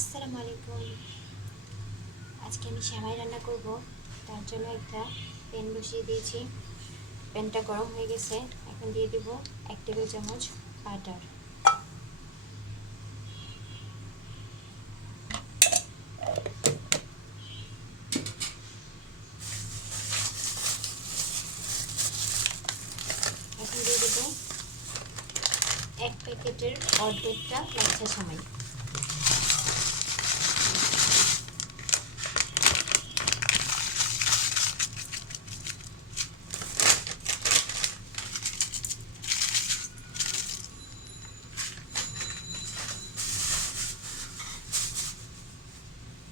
আসসালামু আলাইকুম। আজকে আমি সেমাই রান্না করব। তার জন্য একটা প্যান বসিয়ে দিয়েছি। প্যানটা গরম হয়ে গেছে। এখন দিয়ে দেব 1 টেবিল চামচ বাটার। এখন দিয়ে দেব 1 প্যাকেটের অর্ধেকটা লাচ্ছা সেমাই।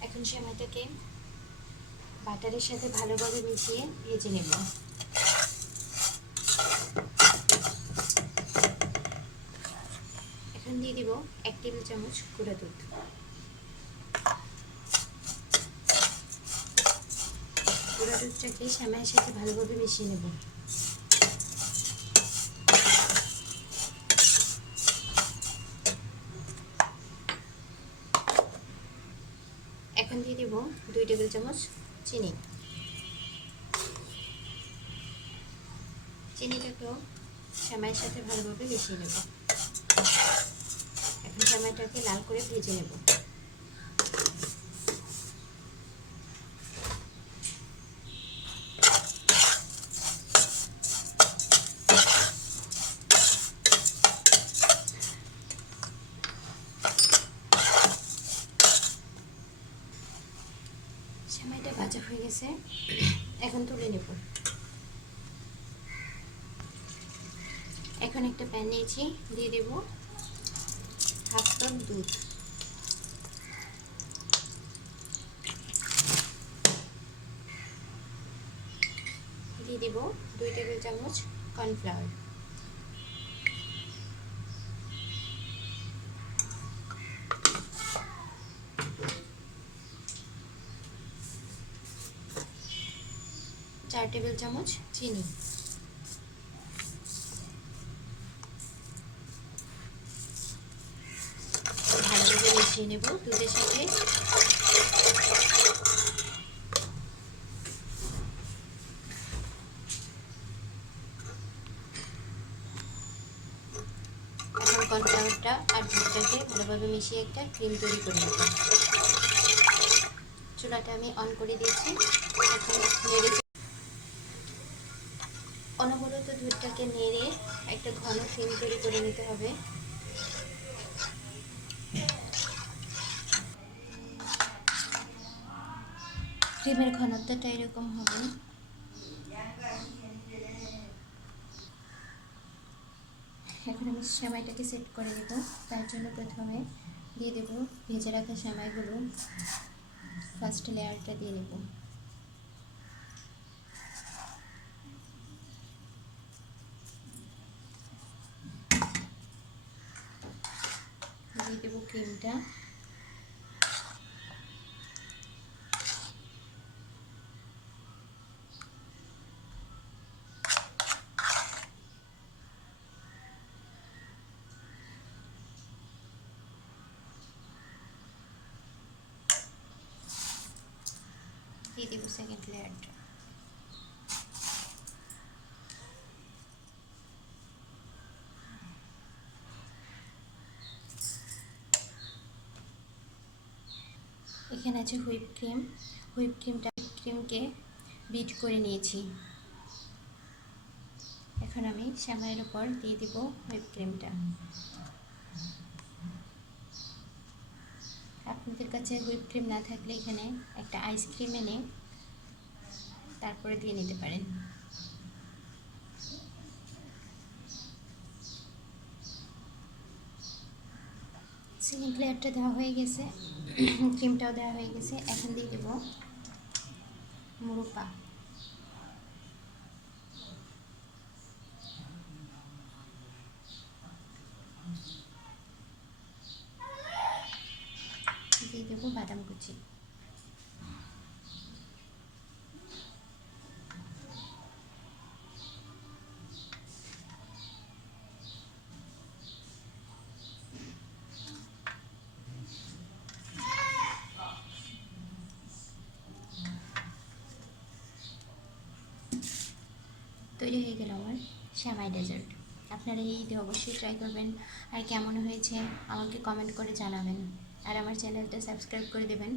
এখন সেমাইটাকে বাটারের সাথে ভালোভাবে মিশিয়ে ভেজে নেব। এখন দিয়ে দিব 1 টেবিল চামচ গুঁড়া দুধ। গুঁড়া দুধটাকে সেমাইয়ের সাথে ভালোভাবে মিশিয়ে নেব। এখন দিয়ে দেব 2 টেবিল চামচ চিনি। চিনিটাকেও সেমাইয়ের সাথে ভালোভাবে মিশিয়ে নেব। এখন সেমাইটাকে লাল করে ভেজে নেব। সেমাইটা ভাজা হয়ে গেছে, এখন তুলে নেব। এখন একটা প্যান নিয়েছি, দিয়ে দেব হাফ কাপ দুধ। দিয়ে দেব 2 টেবিল চামচ কর্নফ্লাওয়ার। চার টেবিল চামচ চিনি। ভালোভাবে মিশিয়ে নেব দুধের সাথে। এখন কর্নফ্লাওয়ারটা আর দুধটাকে ভালোভাবে মিশিয়ে একটা ক্রিম তৈরি করে নেব। চুলাটা আমি অন করে দিয়েছি। এখন নেড়ে অনবরত দুধটাকে নেড়ে একটা ঘন ক্রিম তৈরি করে নিতে হবে। ক্রিমের ঘনত্বটা এরকম হবে। এখন আমি সেমাইটাকে সেট করে নেব। তার জন্য প্রথমে দিয়ে দেব ভেজে রাখা সেমাইগুলো। ফার্স্ট লেয়ারটা দিয়ে নেব। দিয়ে দেব ক্রিমটা। দিয়ে দেব সেকেন্ড লেয়ারটা। এখানে আছে হুইপ ক্রিম। ক্রিমকে বিট করে নিয়েছি। এখন আমি সেমাইয়ের উপর দিয়ে দিব হুইপ ক্রিমটা। আপনাদের কাছে হুইপ ক্রিম না থাকলে এখানে একটা আইসক্রিম এনে তারপরে দিয়ে নিতে পারেন। সেকেন্ড লেয়ারটা দেওয়া হয়ে গেছে, ক্রিমটাও দেওয়া হয়ে গেছে। এখন দিয়ে দেব মুরব্বা। দিয়ে দেব বাদাম কুচি। তৈরি হয়ে গেল আমার শ্যামাই ডেজার্ট। আপনারা এই ঈদে অবশ্যই ট্রাই করবেন, আর কেমন হয়েছে আমাকে কমেন্ট করে জানাবেন, আর আমার চ্যানেলটা সাবস্ক্রাইব করে দেবেন